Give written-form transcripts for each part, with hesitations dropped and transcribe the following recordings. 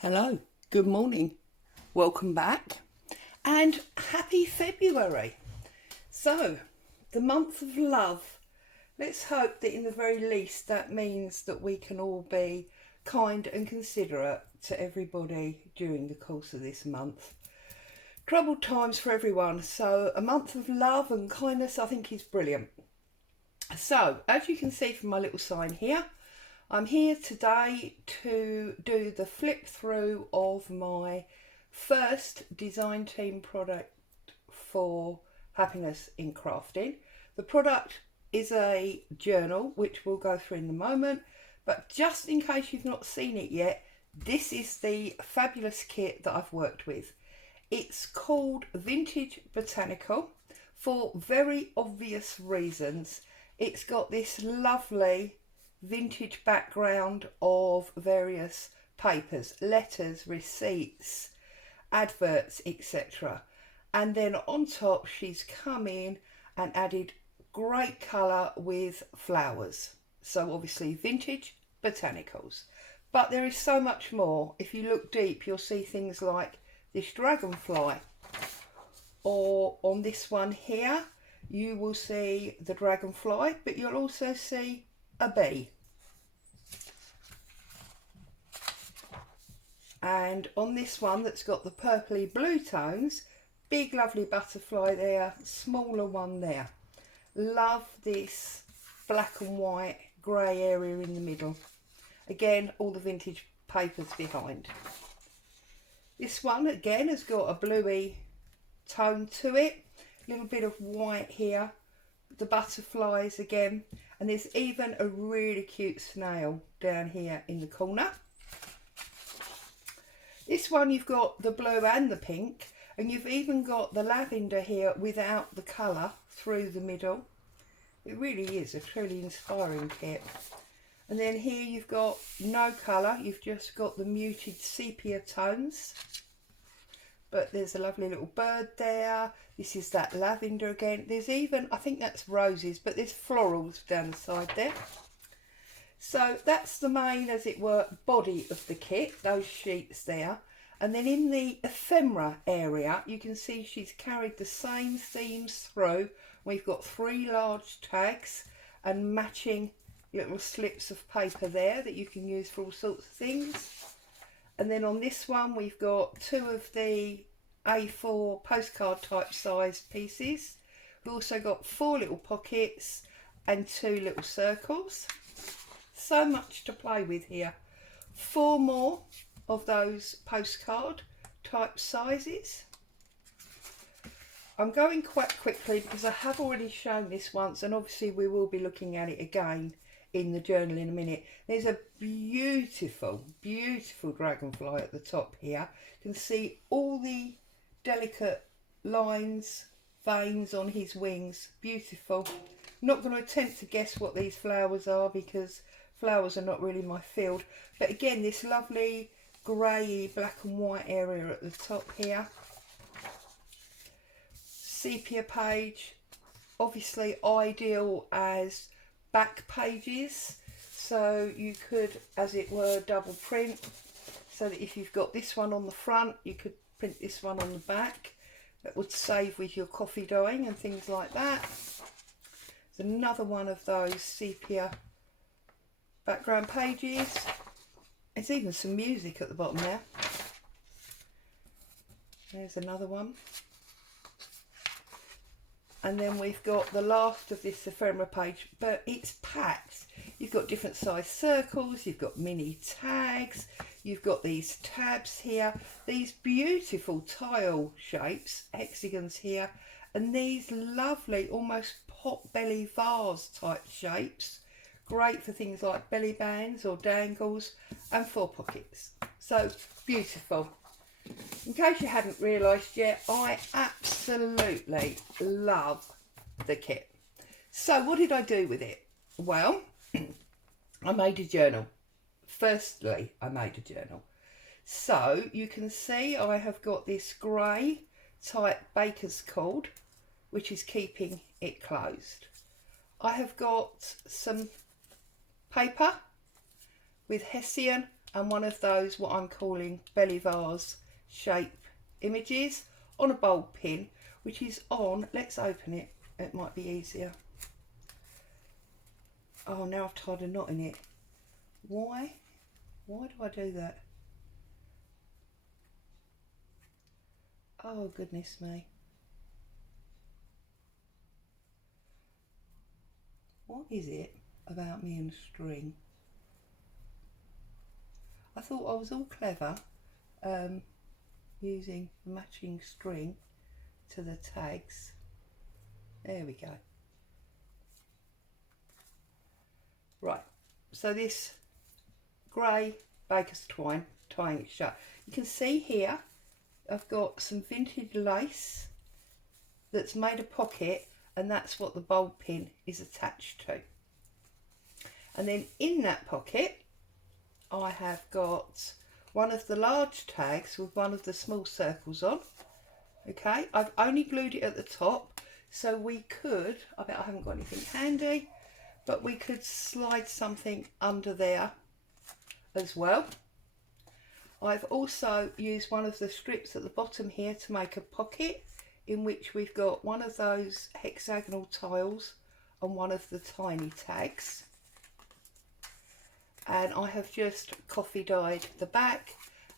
Hello, good morning, welcome back, and happy February. So, the month of love. Let's hope that in the very least that means that we can all be kind and considerate to everybody during the course of this month. Troubled times for everyone, so a month of love and kindness I think is brilliant. So, as you can see from my little sign here, I'm here today to do the flip through of my first design team product for Happiness in Crafting. The product is a journal, which we'll go through in a moment, but just in case you've not seen it yet, this is the fabulous kit that I've worked with. It's called Vintage Botanical for very obvious reasons. It's got this lovely vintage background of various papers, letters, receipts, adverts, etc. And then on top she's come in and added great colour with flowers. So obviously vintage botanicals. But there is so much more. If you look deep, you'll see things like this dragonfly, or on this one here you will see the dragonfly, but you'll also see a bee. And on this one that's got the purpley blue tones, big lovely butterfly there, smaller one there. Love this black and white grey area in the middle. Again, all the vintage papers behind. This one again has got a bluey tone to it, a little bit of white here, the butterflies again, and there's even a really cute snail down here in the corner. This one you've got the blue and the pink, and you've even got the lavender here without the colour through the middle. It really is a truly inspiring kit. And then here you've got no colour, you've just got the muted sepia tones. But there's a lovely little bird there. This is that lavender again. There's even, I think that's roses, but there's florals down the side there. So that's the main, as it were, body of the kit, those sheets there. And then in the ephemera area, you can see she's carried the same themes through. We've got 3 large tags and matching little slips of paper there that you can use for all sorts of things. And then on this one, we've got 2 of the A4 postcard type size pieces. We've also got 4 little pockets and 2 little circles. So much to play with here. 4 more of those postcard type sizes. I'm going quite quickly because I have already shown this once, and obviously we will be looking at it again in the journal in a minute. There's a beautiful, beautiful dragonfly at the top here. You can see all the delicate lines, veins on his wings. Beautiful. I'm not going to attempt to guess what these flowers are because flowers are not really my field. But again, this lovely grey black and white area at the top here. Sepia page, obviously ideal as back pages, so you could, as it were, double print, so that if you've got this one on the front you could print this one on the back. That would save with your coffee dyeing and things like that. There's another one of those sepia background pages. There's even some music at the bottom there. There's another one. And then we've got the last of this ephemera page, but it's packed. You've got different size circles, you've got mini tags, you've got these tabs here, these beautiful tile shapes, hexagons here, and these lovely almost pot belly vase type shapes. Great for things like belly bands or dangles, and 4 pockets. So beautiful. In case you hadn't realised yet, I absolutely love the kit. So what did I do with it? Well, I made a journal. Firstly, I made a journal. So you can see I have got this grey type baker's cord, which is keeping it closed. I have got some paper with Hessian and one of those what I'm calling belly vase shape images on a bulb pin, which is on, let's open it, it might be easier. Oh, now I've tied a knot in it. Why do I do that? Oh goodness me. What is it about me and string? I thought I was all clever using matching string to the tags. There we go. Right, so this grey baker's twine, tying it shut. You can see here I've got some vintage lace that's made a pocket, and that's what the bulb pin is attached to. And then in that pocket I have got one of the large tags with one of the small circles on. Okay, I've only glued it at the top, so we could, I bet I haven't got anything handy, but we could slide something under there as well. I've also used one of the strips at the bottom here to make a pocket in which we've got one of those hexagonal tiles on one of the tiny tags. And I have just coffee dyed the back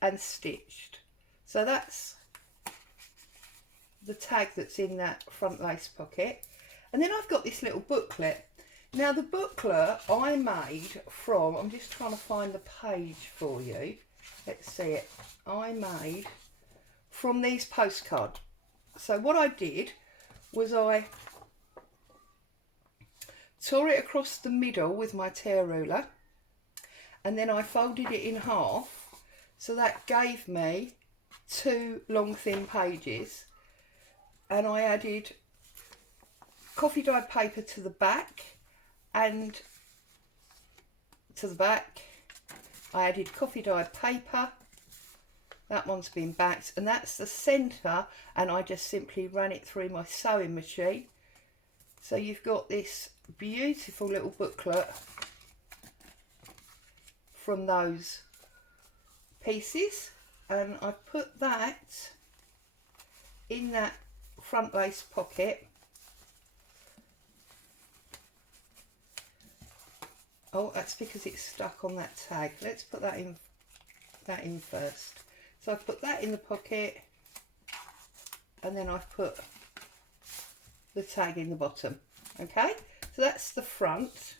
and stitched. So that's the tag that's in that front lace pocket. And then I've got this little booklet. Now the booklet I made from, I'm just trying to find the page for you. Let's see it. I made from these postcards. So what I did was I tore it across the middle with my tear ruler, and then I folded it in half, so that gave me 2 long thin pages, and I added coffee dyed paper to the back, and to the back I added coffee dyed paper. That one's been backed, and that's the centre, and I just simply ran it through my sewing machine. So you've got this beautiful little booklet from those pieces, and I put that in that front lace pocket. Oh, that's because it's stuck on that tag. Let's put that in first. So I've put that in the pocket, and then I've put the tag in the bottom. Okay, so that's the front.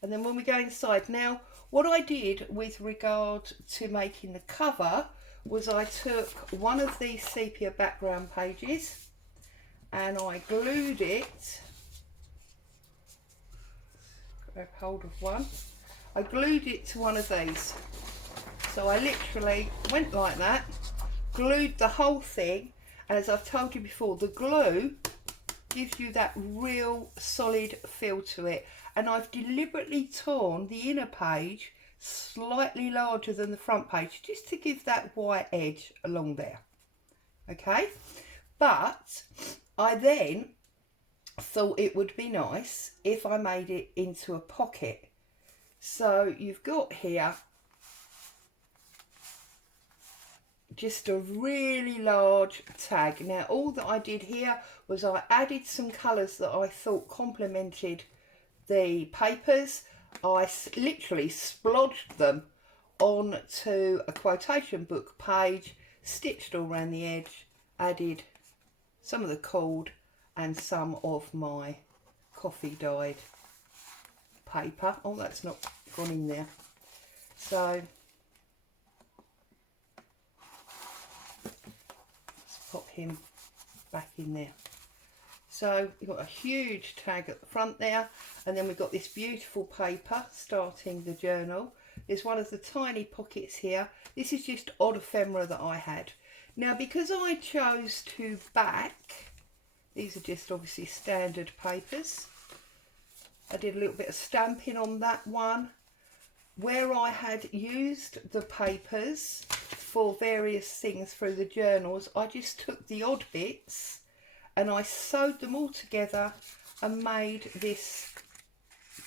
And then when we go inside, now what I did with regard to making the cover was I took one of these sepia background pages and I glued it, grab hold of one, I glued it to one of these. So I literally went like that, glued the whole thing, and as I've told you before, the glue gives you that real solid feel to it. And I've deliberately torn the inner page slightly larger than the front page, just to give that white edge along there. Okay, but I then thought it would be nice if I made it into a pocket. So you've got here just a really large tag. Now all that I did here was I added some colours that I thought complemented the papers. I literally splodged them onto a quotation book page, stitched all around the edge, added some of the cord and some of my coffee dyed paper. Oh, that's not gone in there. So pop him back in there. So we've got a huge tag at the front there, and then we've got this beautiful paper starting the journal. There's one of the tiny pockets here. This is just odd ephemera that I had. Now because I chose to back, these are just obviously standard papers. I did a little bit of stamping on that one. Where I had used the papers for various things through the journals, I just took the odd bits and I sewed them all together and made this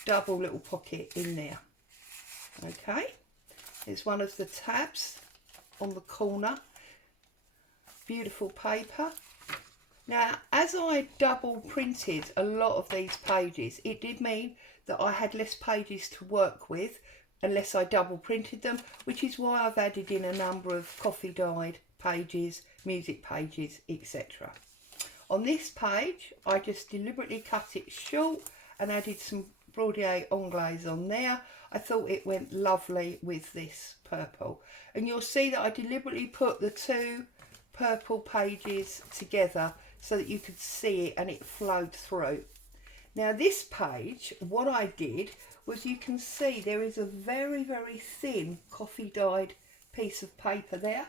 double little pocket in there. Okay, It's one of the tabs on the corner. Beautiful paper. Now, as I double printed a lot of these pages, it did mean that I had less pages to work with unless I double printed them, which is why I've added in a number of coffee dyed pages, music pages, etc. On this page, I just deliberately cut it short and added some Broderie Anglaise on there. I thought it went lovely with this purple. And you'll see that I deliberately put the two purple pages together so that you could see it and it flowed through. Now this page, what I did was, you can see there is a very, very thin coffee dyed piece of paper there,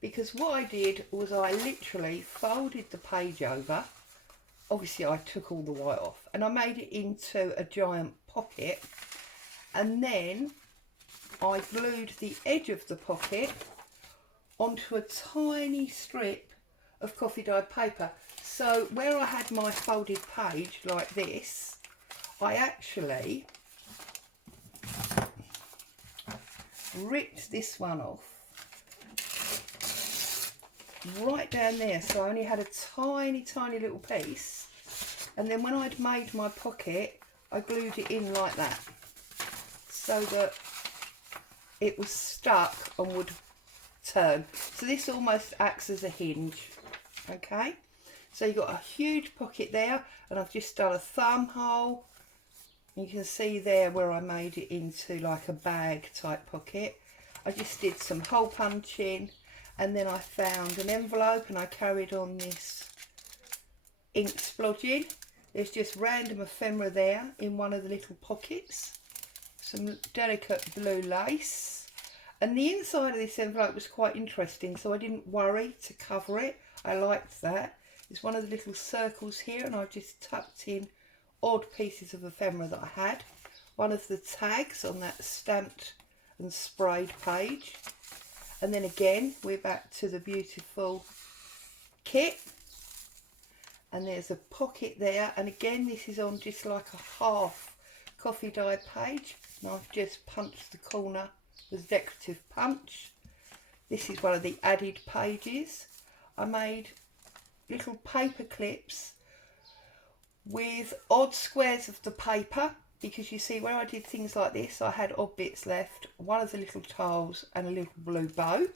because what I did was I literally folded the page over. Obviously I took all the white off and I made it into a giant pocket, and then I glued the edge of the pocket onto a tiny strip of coffee dyed paper. So where I had my folded page like this, I actually ripped this one off right down there, so I only had a tiny little piece, and then when I'd made my pocket I glued it in like that so that it was stuck and would turn. So this almost acts as a hinge. Okay, so you've got a huge pocket there, and I've just done a thumb hole. You can see there where I made it into like a bag type pocket. I just did some hole punching, and then I found an envelope and I carried on this ink splodging. There's just random ephemera there in one of the little pockets, some delicate blue lace, and the inside of this envelope was quite interesting, so I didn't worry to cover it. I liked that. It's one of the little circles here, and I just tucked in odd pieces of ephemera that I had. One of the tags on that stamped and sprayed page, and then again we're back to the beautiful kit, and there's a pocket there, and again this is on just like a half coffee dyed page, and I've just punched the corner with a decorative punch. This is one of the added pages. I made little paper clips with odd squares of the paper, because you see where I did things like this I had odd bits left, one of the little tiles and a little blue bow.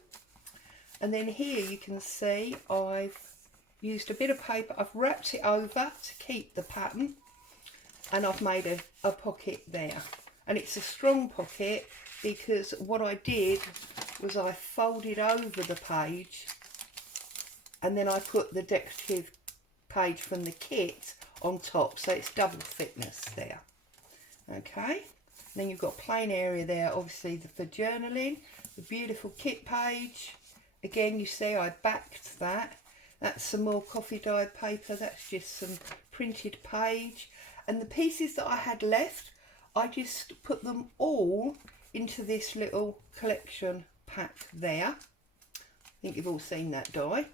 And then here you can see I've used a bit of paper, I've wrapped it over to keep the pattern, and I've made a pocket there, and it's a strong pocket because what I did was I folded over the page and then I put the decorative page from the kit on top, so it's double thickness there. Okay, then you've got plain area there, obviously for journaling. The beautiful kit page, again you see I backed that. That's some more coffee dyed paper, that's just some printed page. And the pieces that I had left, I just put them all into this little collection pack there. I think you've all seen that die.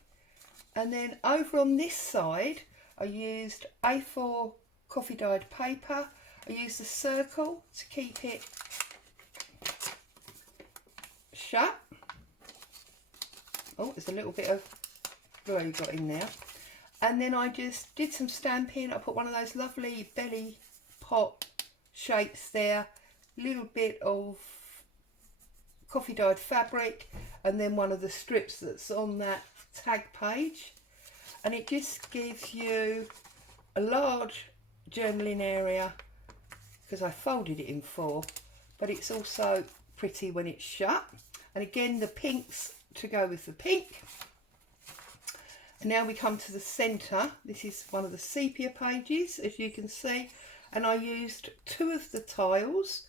And then over on this side I used A4 coffee dyed paper. I used a circle to keep it shut. Oh, there's a little bit of glue got in there. And then I just did some stamping. I put one of those lovely belly pot shapes there, a little bit of coffee dyed fabric, and then one of the strips that's on that tag page. And it just gives you a large journaling area because I folded it in four, but it's also pretty when it's shut. And again, the pinks to go with the pink. And now we come to the centre. This is one of the sepia pages, as you can see, and I used two of the tiles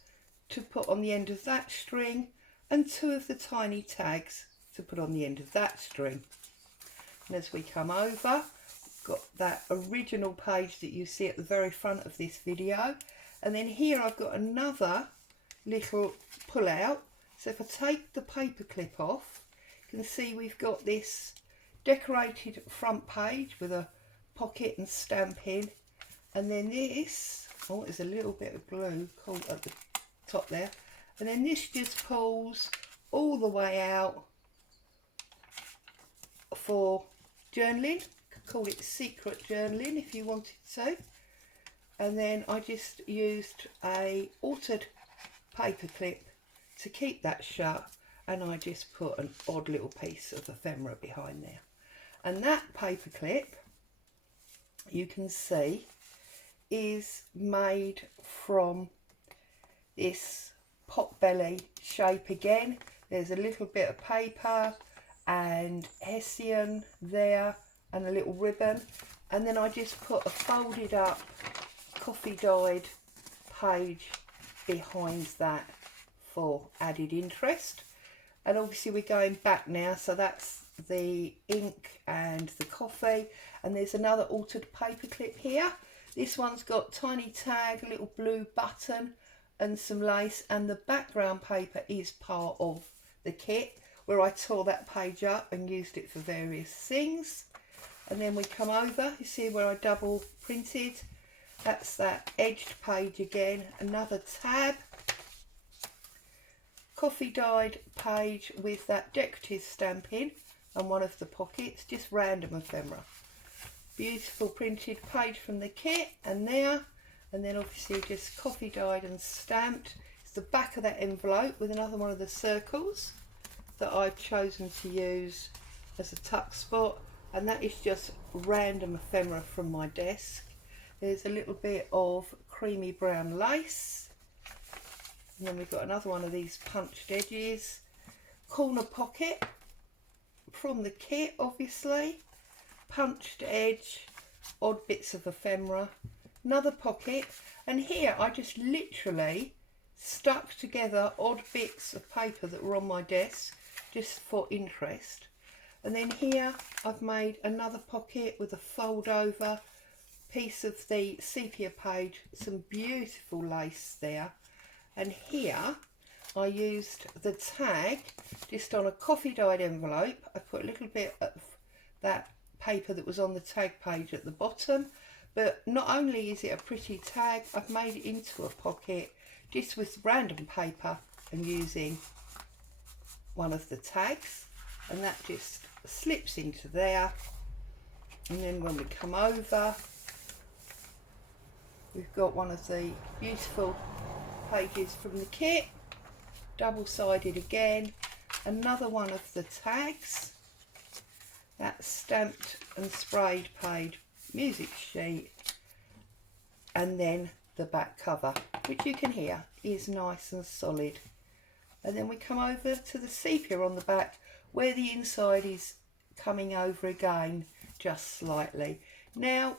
to put on the end of that string and two of the tiny tags to put on the end of that string. And as we come over, got that original page that you see at the very front of this video, and then here I've got another little pull out. So if I take the paper clip off, you can see we've got this decorated front page with a pocket and stamping, and then this, oh, there's a little bit of glue caught at the top there, and then this just pulls all the way out for journaling. Could call it secret journaling if you wanted to. And then I just used a altered paper clip to keep that shut, and I just put an odd little piece of ephemera behind there. And that paper clip, you can see, is made from this potbelly shape again. There's a little bit of paper and hessian there and a little ribbon, and then I just put a folded up coffee dyed page behind that for added interest. And obviously we're going back now, so that's the ink and the coffee, and there's another altered paper clip here. This one's got tiny tag, a little blue button and some lace, and the background paper is part of the kit where I tore that page up and used it for various things. And then we come over, you see where I double printed, that's that edged page again, another tab, coffee dyed page with that decorative stamping and one of the pockets, just random ephemera. Beautiful printed page from the kit, and there, and then obviously just coffee dyed and stamped. It's the back of that envelope with another one of the circles that I've chosen to use as a tuck spot, and that is just random ephemera from my desk. There's a little bit of creamy brown lace, and then we've got another one of these punched edges, corner pocket from the kit obviously, punched edge, odd bits of ephemera, another pocket, and here I just literally stuck together odd bits of paper that were on my desk just for interest. And then here I've made another pocket with a fold over piece of the sepia page, some beautiful lace there, and here I used the tag just on a coffee dyed envelope. I put a little bit of that paper that was on the tag page at the bottom, but not only is it a pretty tag, I've made it into a pocket just with random paper and using one of the tags, and that just slips into there. And then when we come over, we've got one of the beautiful pages from the kit, double-sided again, another one of the tags, that stamped and sprayed page, music sheet, and then the back cover, which you can hear is nice and solid. And then we come over to the sepia on the back where the inside is coming over again just slightly. Now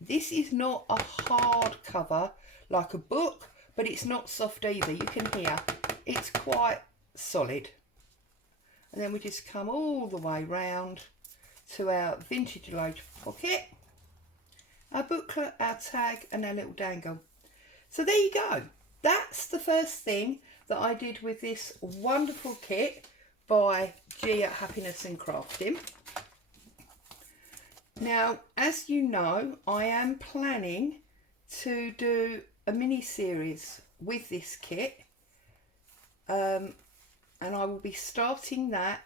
this is not a hard cover like a book, but it's not soft either. You can hear it's quite solid. And then we just come all the way round to our vintage load pocket, our booklet, our tag, and our little dangle. So there you go. That's the first thing that I did with this wonderful kit by G at Happiness and Crafting. Now, as you know, I am planning to do a mini series with this kit, and I will be starting that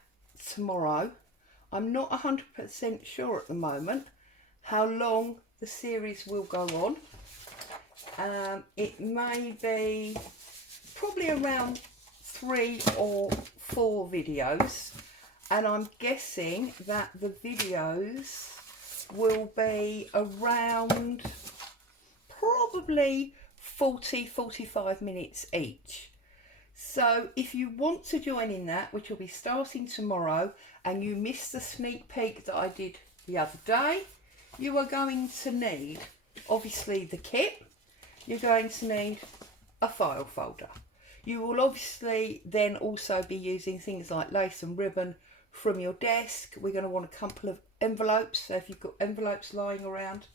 tomorrow. I'm not 100% sure at the moment how long the series will go on. It may be probably around 3 or 4 videos, and I'm guessing that the videos will be around probably 40-45 minutes each. So if you want to join in that, which will be starting tomorrow, and you missed the sneak peek that I did the other day, you are going to need obviously the kit. You're going to need a file folder. You will obviously then also be using things like lace and ribbon from your desk. We're going to want a couple of envelopes, so if you've got envelopes lying around.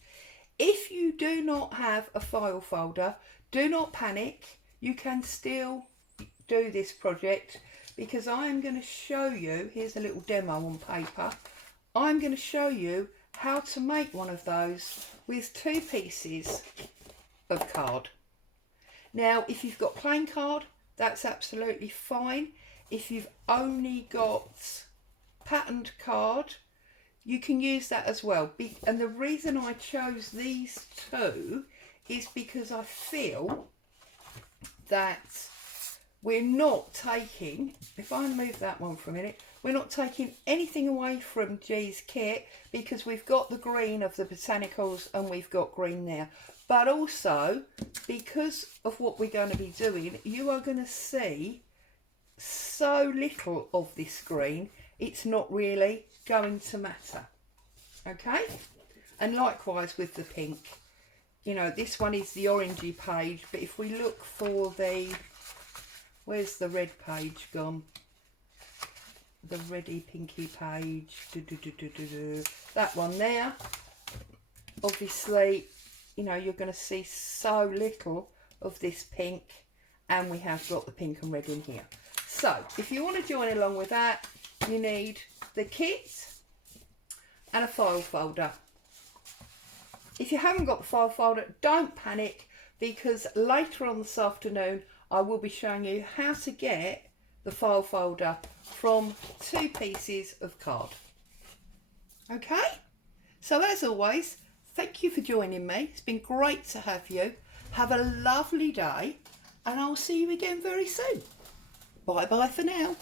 If you do not have a file folder, do not panic. You can still do this project, because I am going to show you, here's a little demo on paper, I'm going to show you how to make one of those with 2 pieces of card. Now if you've got plain card, that's absolutely fine. if you've only got patterned card, you can use that as well. And the reason I chose these two is because I feel that we're not taking, if I move that one for a minute, we're not taking anything away from G's kit, because we've got the green of the botanicals and we've got green there. But also, because of what we're going to be doing, you are going to see so little of this green, it's not really going to matter. Okay? And likewise with the pink. You know, this one is the orangey page, but if we look for the, where's the red page gone? The reddy pinky page, that one there. Obviously, you know, you're going to see so little of this pink, and we have got the pink and red in here. So if you want to join along with that, you need the kit and a file folder. If you haven't got the file folder, don't panic, because later on this afternoon I will be showing you how to get the file folder from 2 pieces of card. Okay, so as always, thank you for joining me. It's been great to have you. Have a lovely day, and I'll see you again very soon. Bye bye for now.